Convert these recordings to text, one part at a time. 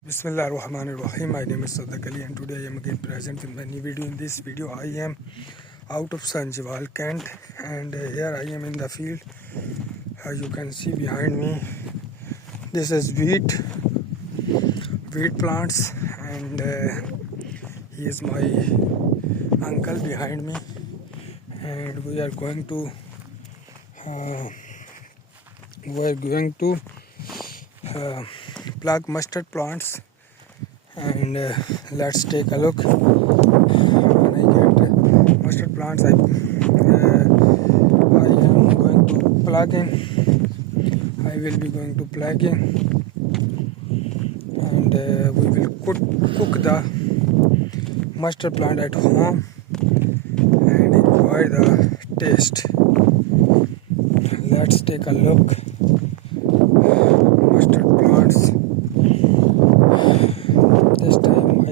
Bismillahirrahmanirrahim. My name is Sadaq Ali and today I am again present in my new video. In this video I am out of Sanjwal Kent and here I am in the field. As you can see behind me, this is wheat plants, and he is my uncle behind me, and we are going to plug mustard plants, and let's take a look. When I get mustard plants, I am going to plug in. I will be going to plug in, and we will cook the mustard plant at home and enjoy the taste. Let's take a look. Mustard plants. This time I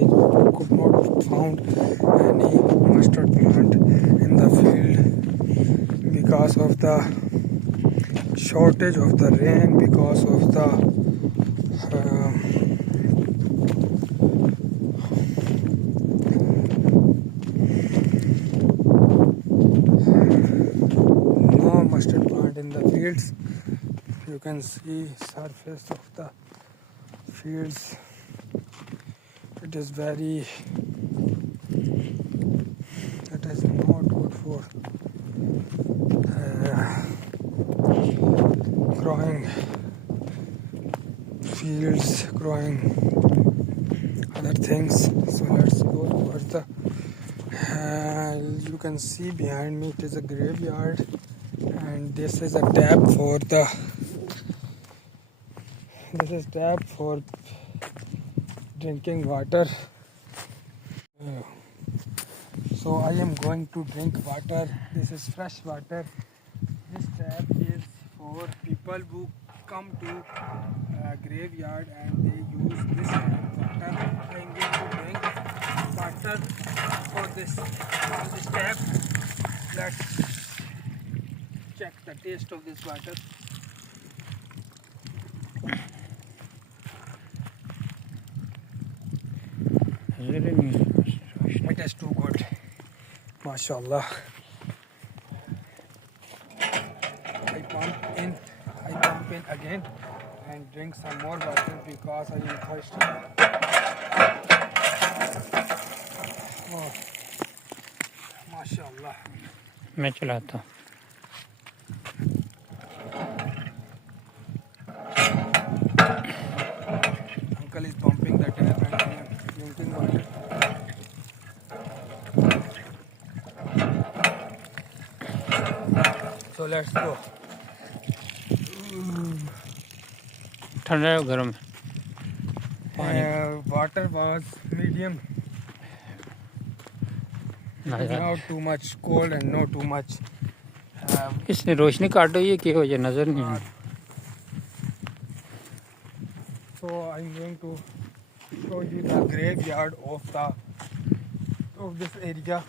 could not found any mustard plant in the field because of the shortage of the rain, because of the no mustard plant in the fields. You can see surface of the fields. It is not good for growing fields, growing other things. So let's go towards the you can see behind me it is a graveyard, and this is a tap for drinking water. So I am going to drink water. This is fresh water. This tap is for people who come to graveyard and they use this tap water. I am going to drink water for this tap. Let's check the taste of this water. It is too good, mashallah. I pump in again and drink some more water because I am thirsty. Oh, mashallah. मैं चलाता हूँ. Uncle is pumping the tap and I am drinking water. So let's go. ठंडा है गर्म Water was medium. Not too much cold and not too much. इसने रोशनी काट रही है कि हो ये नजर नहीं है. So I'm going to show you the graveyard of this area.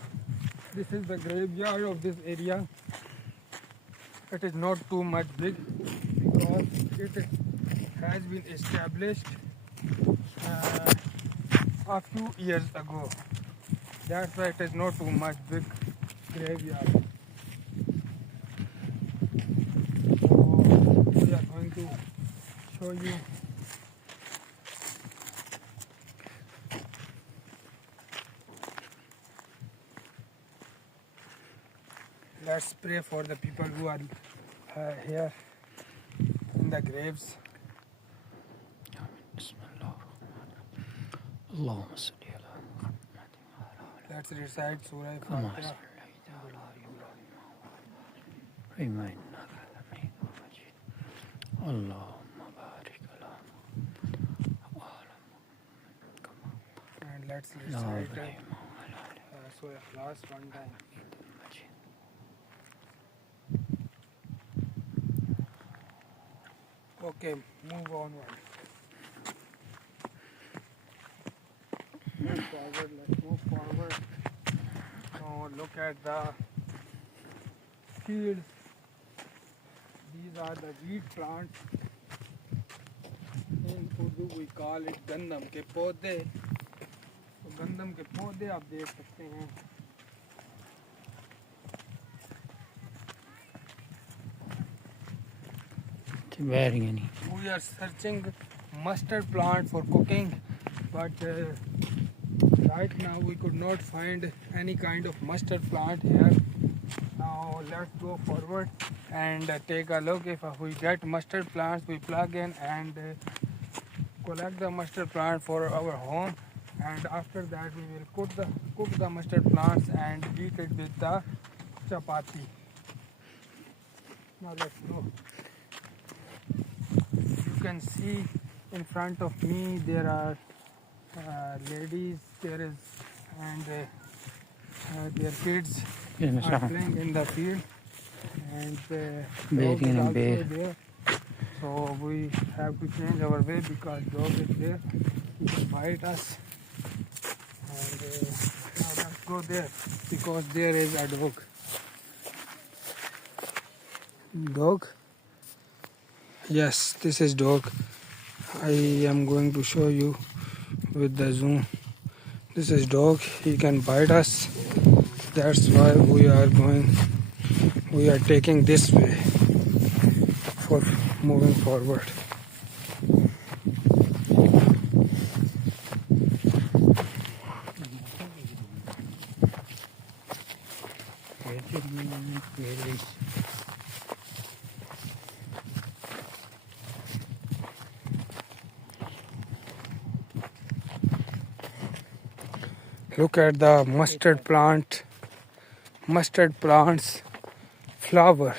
This is the graveyard of this area. It is not too much big because it has been established a few years ago. That's why it is not too much big graveyard. So we are going to show you. Let's pray for the people who are here in the graves. Let's recite Surah Fatiha. And let's recite Surah Ikhlas one time. Okay, move onward. Let's move forward. Now look at the fields. These are the wheat plants in Urdu we call it गंदम के पौधे। तो गंदम के पौधे आप देख सकते हैं। We are searching mustard plant for cooking, but right now we could not find any kind of mustard plant here. Now let's go forward and take a look. If we get mustard plants, we plug in and collect the mustard plant for our home, and after that we will cook the mustard plants and eat it with the chapati. Now let's go. You can see in front of me there are ladies, there is, and their kids are playing in the field, and dog is also there. So we have to change our way because dog is there. He can bite us. And now let's go there because there is a dog. Dog? Yes, this is dog. I am going to show you with the zoom. This is dog. He can bite us. That's why we are taking this way for moving forward. Look at the mustard plant's flower.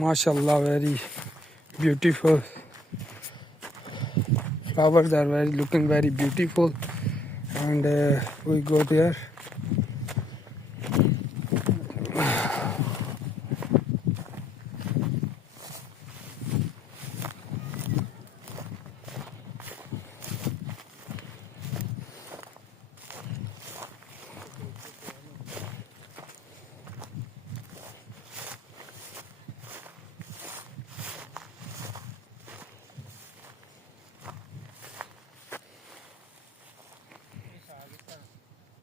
MashaAllah, very beautiful. Flowers are looking very beautiful, and we go there.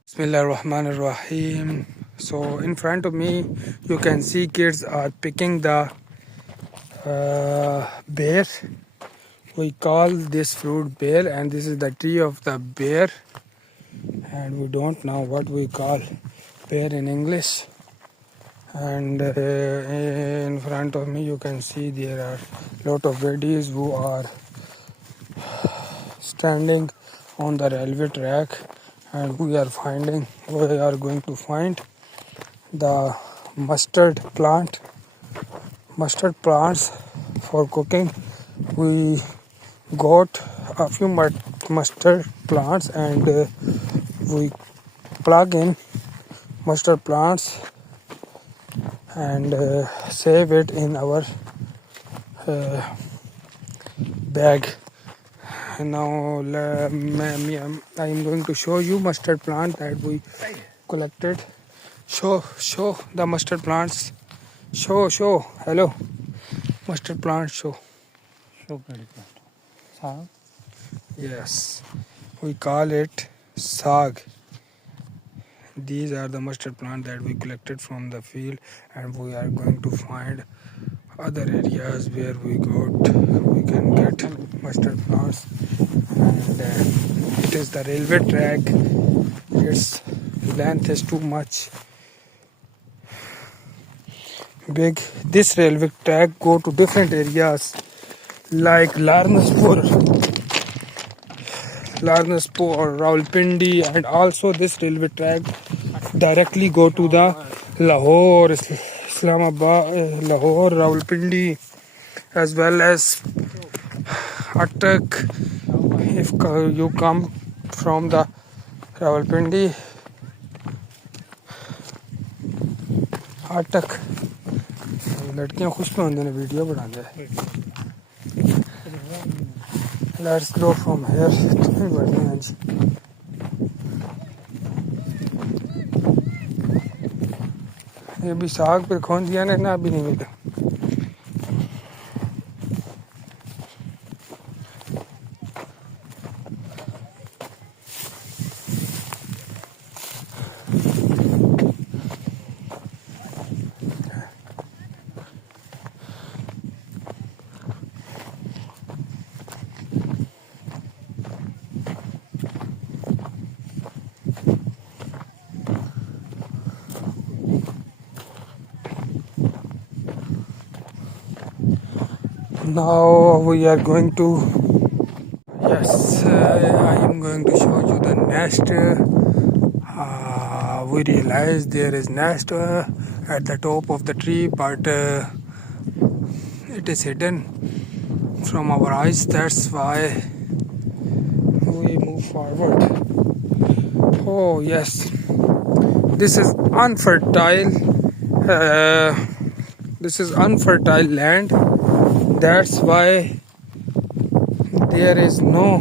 Bismillah ar-Rahman ar-Rahim. So in front of me you can see kids are picking the bear. We call this fruit bear, and this is the tree of the bear, and we don't know what we call bear in English. And in front of me you can see there are lot of ladies who are standing on the railway track, and we are going to find the mustard plants for cooking. We got a few mustard plants, and we plug in mustard plants and save it in our bag. And now I am going to show you mustard plant that we collected. Show the mustard plants. Show. Hello. Mustard plant, show. Yes. We call it saag. These are the mustard plants that we collected from the field, and we are going to find other areas where we can get mustard plants. And it is the railway track. Its length is too much big. This railway track go to different areas like Larnaspur, Rawalpindi, and also this railway track directly go to the Lahore, Islamabad, Lahore, Rawalpindi, as well as Attak. If you come from the Rawalpindi, Attak, लड़कियां खुश में होंगे ने video बनाते हैं. Let's go from here. ये भी साग पे खोन दिया ने ना भी नहीं मिला. Now we are going to, yes, I am going to show you the nest. We realize there is nest at the top of the tree, but it is hidden from our eyes. That's why we move forward. Oh yes, this is unfertile. This is unfertile land. That's why there is no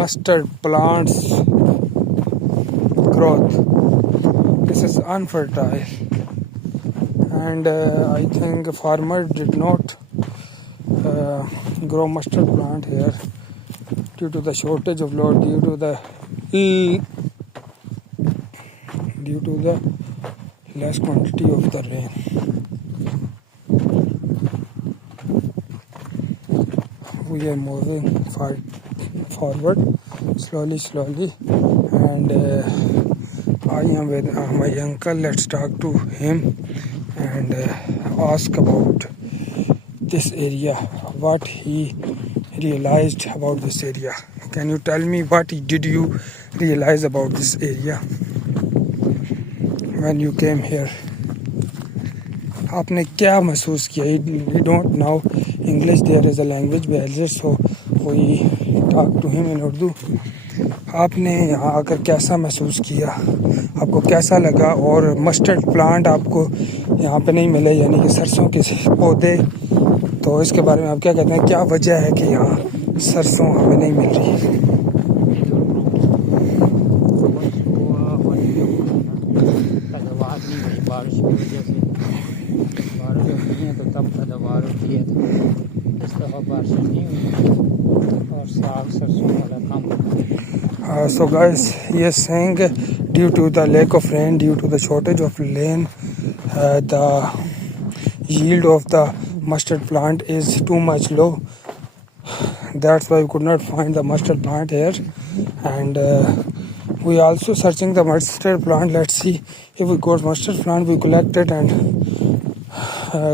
mustard plants growth. This is unfertile, and I think farmer did not grow mustard plant here due to the shortage of load, due to the less quantity of the rain. We are moving forward slowly, and I am with my uncle. Let's talk to him and ask about this area, what he realized about this area. Can you tell me what did you realize about this area when you came here? आपने क्या महसूस किया? We don't know English. There is a language barrier, so we talk to him in Urdu. आपने यहाँ आकर कैसा महसूस किया? आपको कैसा लगा? और मस्टर्ड प्लांट आपको यहाँ पे नहीं मिले, यानी कि सरसों के पौधे, तो इसके बारे में आप क्या कहते हैं? क्या वजह है कि यहाँ सरसों हमें नहीं मिल रही? बारिश की वजह से बारिश होती है तो तब पैदावार होती है, तो इस दफ़ा बारिश नहीं हुई और साग सरसों वाला काम होता है. So guys, he is saying due to the lack of rain, due to the shortage of rain, the yield of the mustard plant is too much low. That's why we could not find the mustard plant here, and we also searching the mustard plant. Let's see if we got mustard plant. We collect it and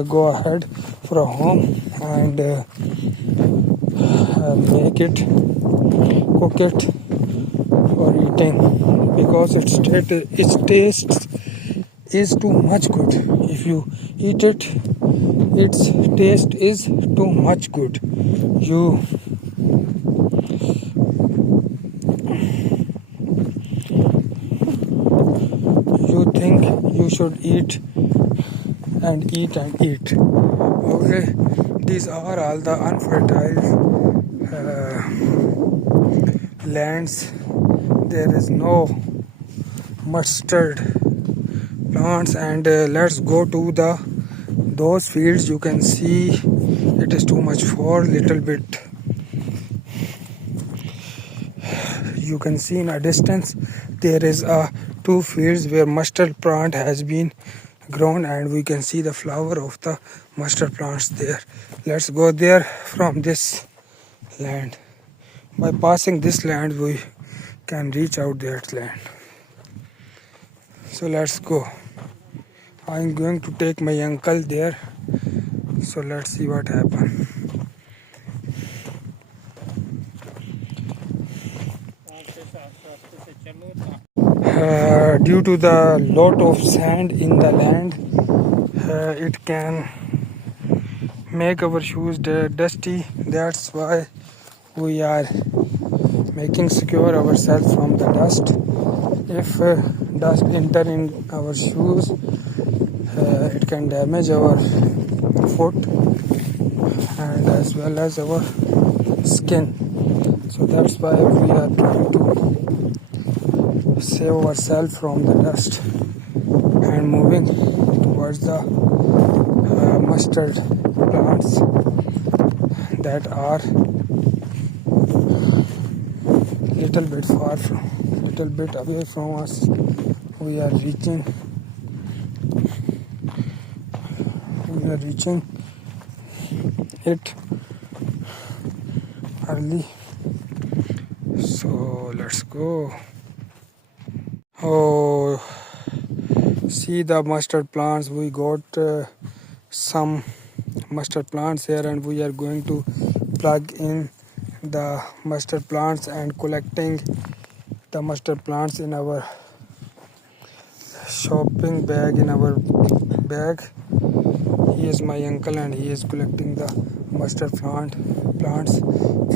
go ahead for a home and make it, cook it for eating, because its taste is too much good. If you eat it, its taste is too much good. You think you should eat and eat and eat. Okay, these are all the unfertile lands. There is no mustard plants, and let's go to those fields. You can see it is too much for little bit. You can see in a distance there is two fields where mustard plant has been grown, and we can see the flower of the mustard plants there. Let's go there from this land. By passing this land we can reach out that land. So let's go. I'm going to take my uncle there, so let's see what happens. Due to the lot of sand in the land, it can make our shoes dusty. That's why we are making secure ourselves from the dust. If dust enter in our shoes, it can damage our foot and as well as our skin. So that's why we are trying to save ourselves from the dust and moving towards the mustard plants that are little bit away from us. We are reaching it early, so let's go. Oh, see the mustard plants. We got some mustard plants here, and we are going to plug in the mustard plants and collecting the mustard plants in our shopping bag, in our bag. He is my uncle and he is collecting the mustard plants.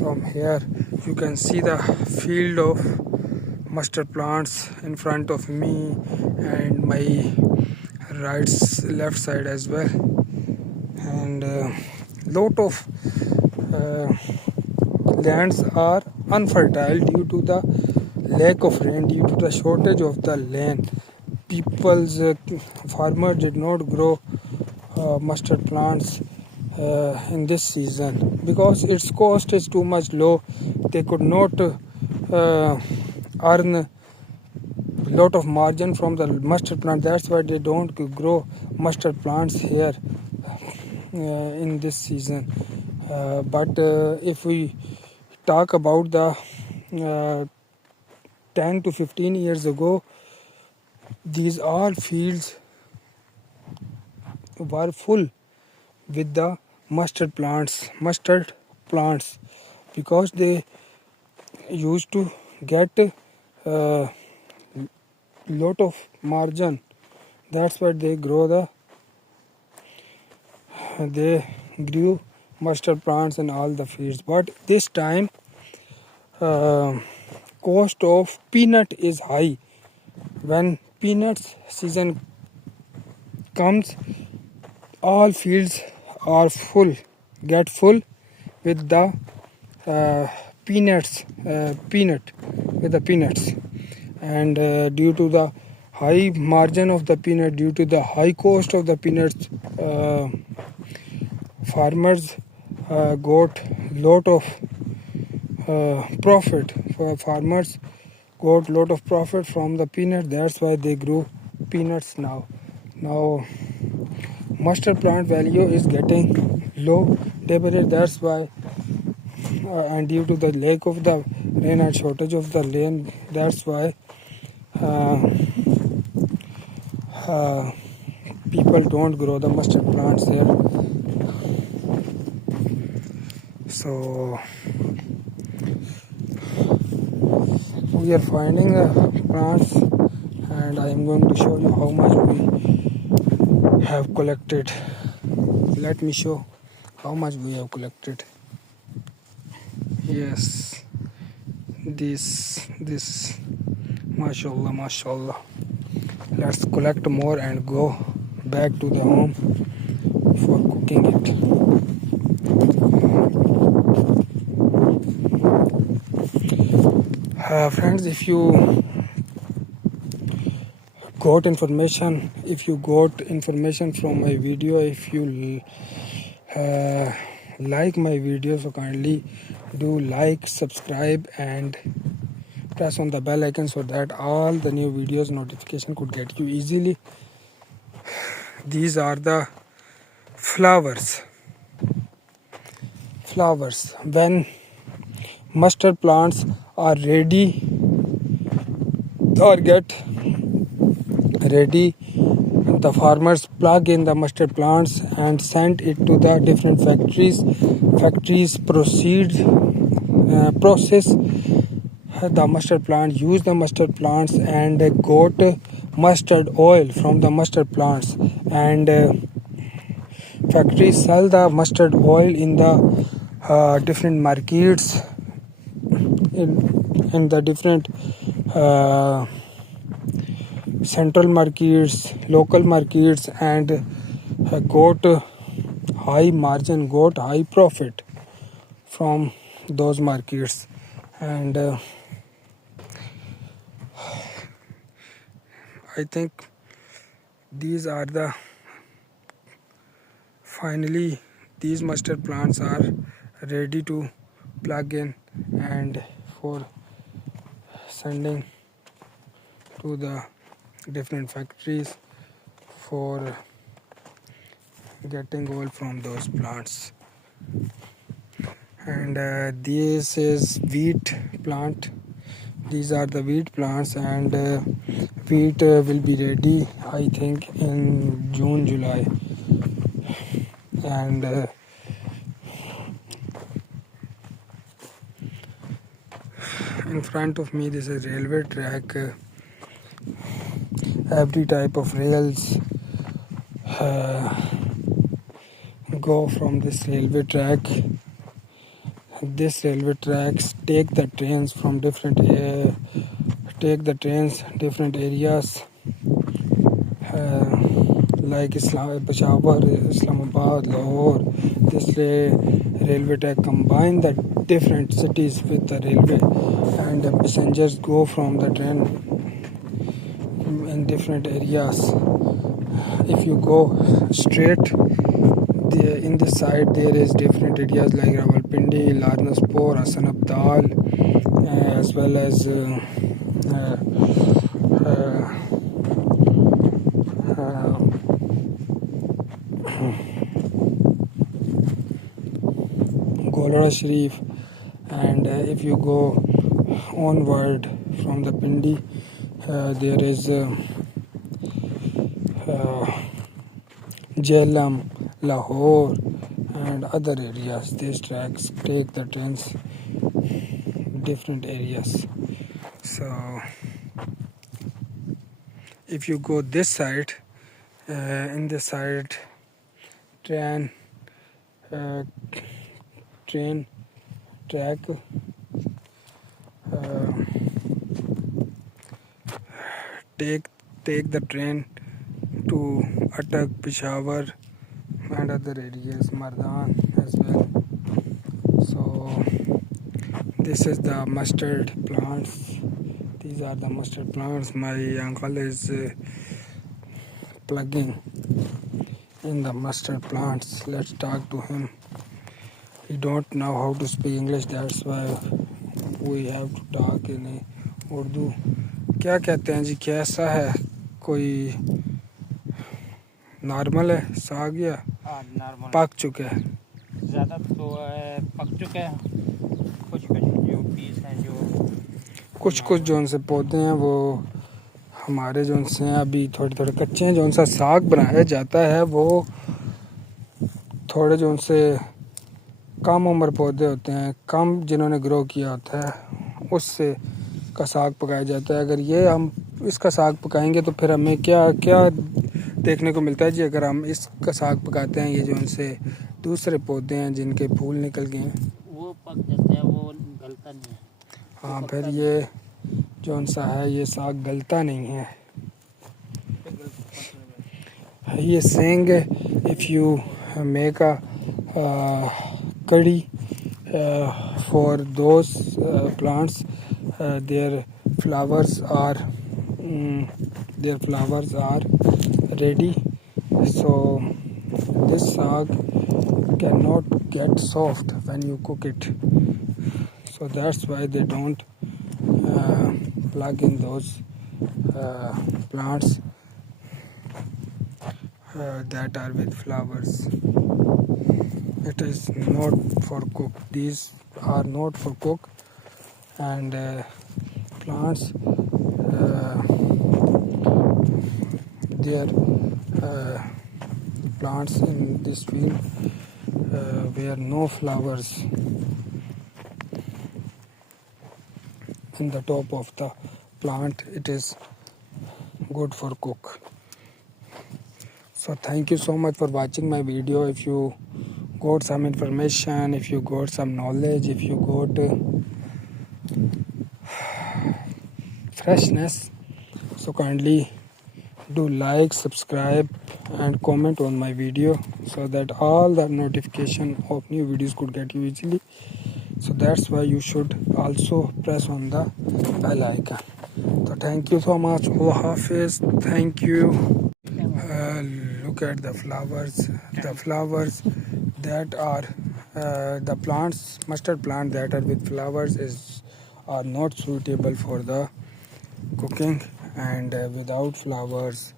From here you can see the field of mustard plants in front of me and my left side as well, and lot of lands are unfertile due to the lack of rain, due to the shortage of the land. Farmers did not grow mustard plants in this season because its cost is too much low. They could not earn a lot of margin from the mustard plant. That's why they don't grow mustard plants here in this season. But if we talk about the 10 to 15 years ago, these all fields were full with the mustard plants because they used to get lot of margin. That's why they grew mustard plants in all the fields. But this time cost of peanut is high. When peanuts season comes, all fields are get full with the peanuts, and due to the high margin of the peanut, due to the high cost of the peanuts, farmers got lot of profit. Farmers got lot of profit from the peanut. That's why they grew peanuts now. Mustard plant value is getting low day by day. That's why and due to the lack of the rain and shortage of the rain, that's why people don't grow the mustard plants there. So we are finding the plants, and I am going to show you how much we have collected. Let me show how much we have collected. Yes, this mashallah. Let's collect more and go back to the home for cooking it. Friends, if you got information from my video, if you like my video, so kindly do like, subscribe and press on the bell icon so that all the new videos notification could get you easily. These are the flowers. When mustard plants are ready or get ready, the farmers plug in the mustard plants and send it to the different factories. Factories process the mustard plant, use the mustard plants and got mustard oil from the mustard plants, and factories sell the mustard oil in the different markets, in the different central markets, local markets, and got high margin, got high profit from those markets. And I think these are the finally these mustard plants are ready to plug in and for sending to the different factories for getting oil from those plants. And this is wheat plant. These are the wheat plants, and wheat will be ready I think in June July. And in front of me this is railway track. Every type of rails go from this railway track. This railway tracks take the trains from different areas like Peshawar, Islamabad, Lahore. This railway track combine the different cities with the railway, and the passengers go from the train in different areas. If you go straight, in this side there is different areas like Rawalpindi, Larnaspur, Hasan Abdal, as well as Golora Sharif. And if you go onward from the Pindi, there is Jhelum, Lahore, and other areas. These tracks take the trains different areas. So if you go this side, in this side train track take the train to Attak, Peshawar, and other areas, Mardan as well. So this is the mustard plants. These are the mustard plants. My uncle is plugging in the mustard plants. Let's talk to him. He don't know how to speak English, that's why we have to talk in Urdu. क्या कहते हैं जी, कैसा है? कोई normal है, साग या पक चुका है? ज़्यादा तो पक चुके हैं। कुछ जो पीस हैं, जो कुछ जो उनसे पौधे हैं वो हमारे जो उनसे हैं अभी थोड़े कच्चे हैं। जो उनसा साग बनाया जाता है वो थोड़े जो उनसे कम उम्र पौधे होते हैं, कम जिन्होंने ग्रो किया होता है, उससे का साग पकाया जाता है। अगर ये हम इसका साग पकाएंगे तो फिर हमें क्या क्या देखने को मिलता है जी? अगर हम इसका साग पकाते हैं, ये जो उनसे दूसरे पौधे हैं जिनके फूल निकल गए हैं वो पक जाते हैं, वो गलता नहीं है। हाँ, फिर ये जो उनसा है ये साग गलता नहीं है। ये saying if you make a curry for those plants, their flowers are ready, so this saag cannot get soft when you cook it, so that's why they don't plug in those plants that are with flowers. It is not for cook. These are not for cook, and plants their plants in this field where no flowers in the top of the plant, it is good for cook. So thank you so much for watching my video. If you got some information, if you got some knowledge, if you got freshness, so kindly do like, subscribe and comment on my video so that all the notification of new videos could get you easily. So that's why you should also press on the bell icon. So thank you so much. Allah Hafiz. Thank you. look at the flowers that are the plants, mustard plant that are with flowers are not suitable for the cooking, and without flowers,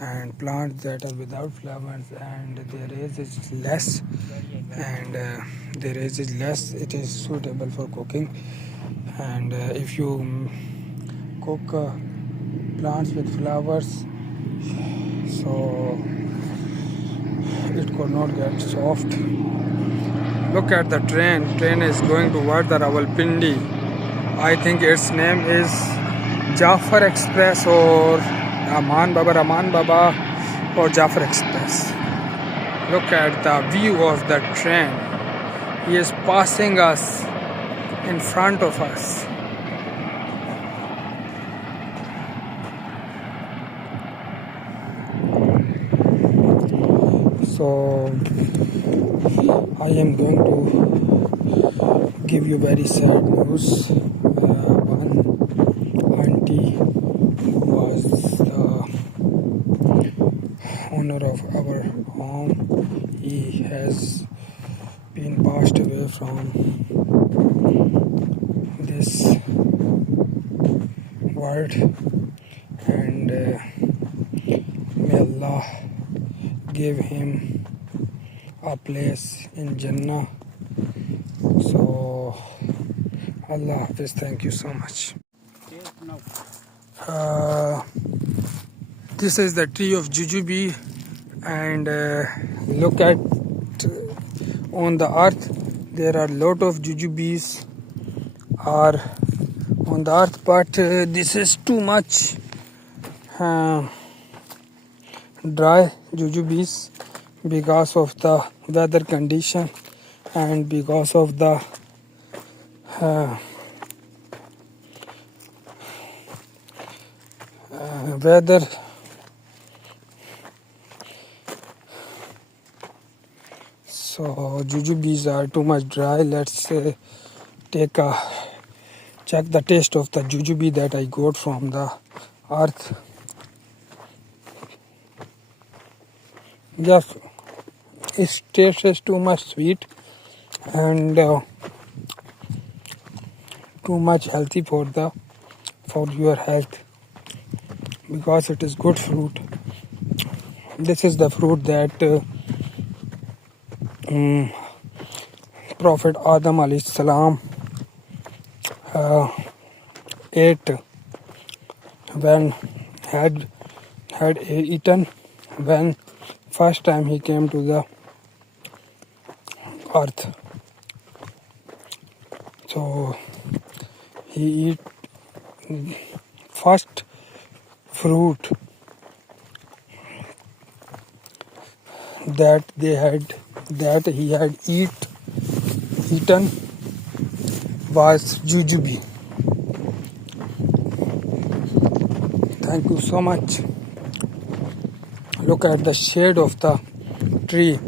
and plants that are without flowers and their age is less, and their age is less, it is suitable for cooking. And if you cook plants with flowers, so it could not get soft. Look at the train is going toward the Rawalpindi. I think its name is Jafar Express or Rahman Baba or Jafar Express. Look at the view of the train. He is passing us in front of us. So I am going to give you very sad news. One auntie who was the owner of our home, he has been passed away from this world, and may Allah give him a place in Jannah. So Allah Hafiz, thank you so much. This is the tree of jujube, and look at on the earth there are lot of jujubes are on the earth, but this is too much dry jujubes because of the weather condition and because of the weather. So jujubes are too much dry. Let's check the taste of the jujube that I got from the earth. Yes, its taste is too much sweet and too much healthy for your health, because it is good fruit. This is the fruit that Prophet Adam alayhi salam ate when had eaten when first time he came to the earth. So he eat first fruit that he had eaten was jujube. Thank you so much. Look at the shade of the tree.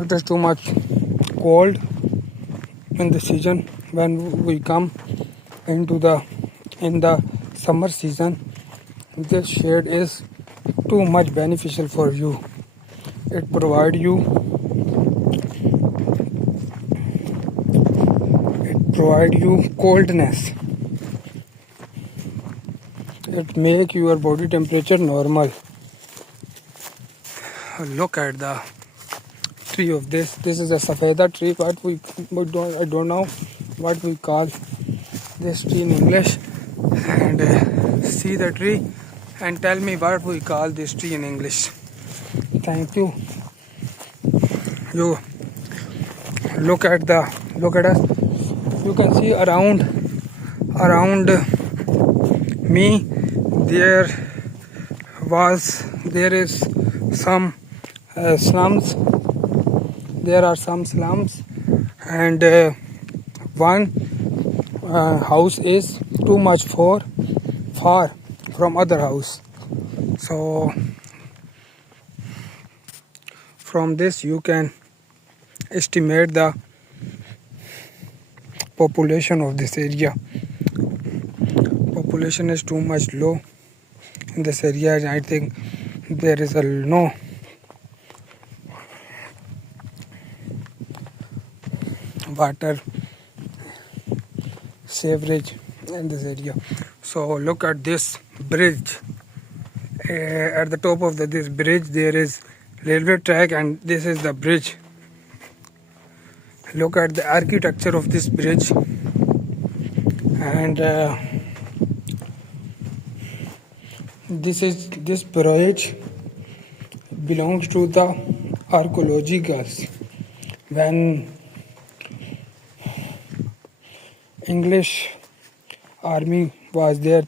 It is too much cold in the season. When we come in the summer season, this shade is too much beneficial for you. It provides you coldness. It make your body temperature normal. Look at the tree of this. This is a safeda tree. I don't know what we call this tree in English. And see the tree and tell me what we call this tree in English. Thank you. You look at us. You can see around me there is some slums. There are some slums, and one house is too much far from other house. So from this you can estimate the population of this area. Population is too much low in this area, and I think there is a no water sewerage in this area. So look at this bridge. At the top of this bridge there is railway track, and this is the bridge. Look at the architecture of this bridge, and this bridge belongs to the archaeologists. When English army was there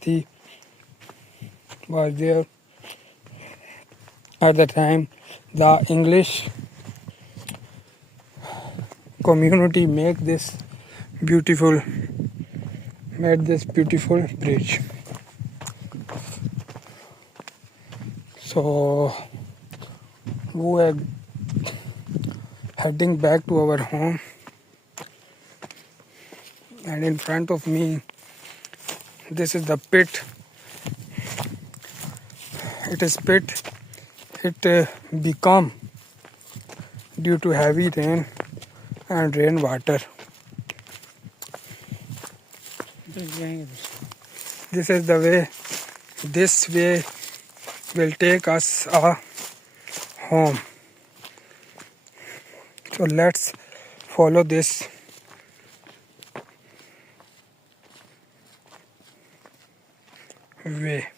at the time, the English community made this beautiful bridge. So we are heading back to our home, and in front of me this is the pit. It is pit. It become due to heavy rain and rainwater. This is the way. This way will take us home. So let's follow this way.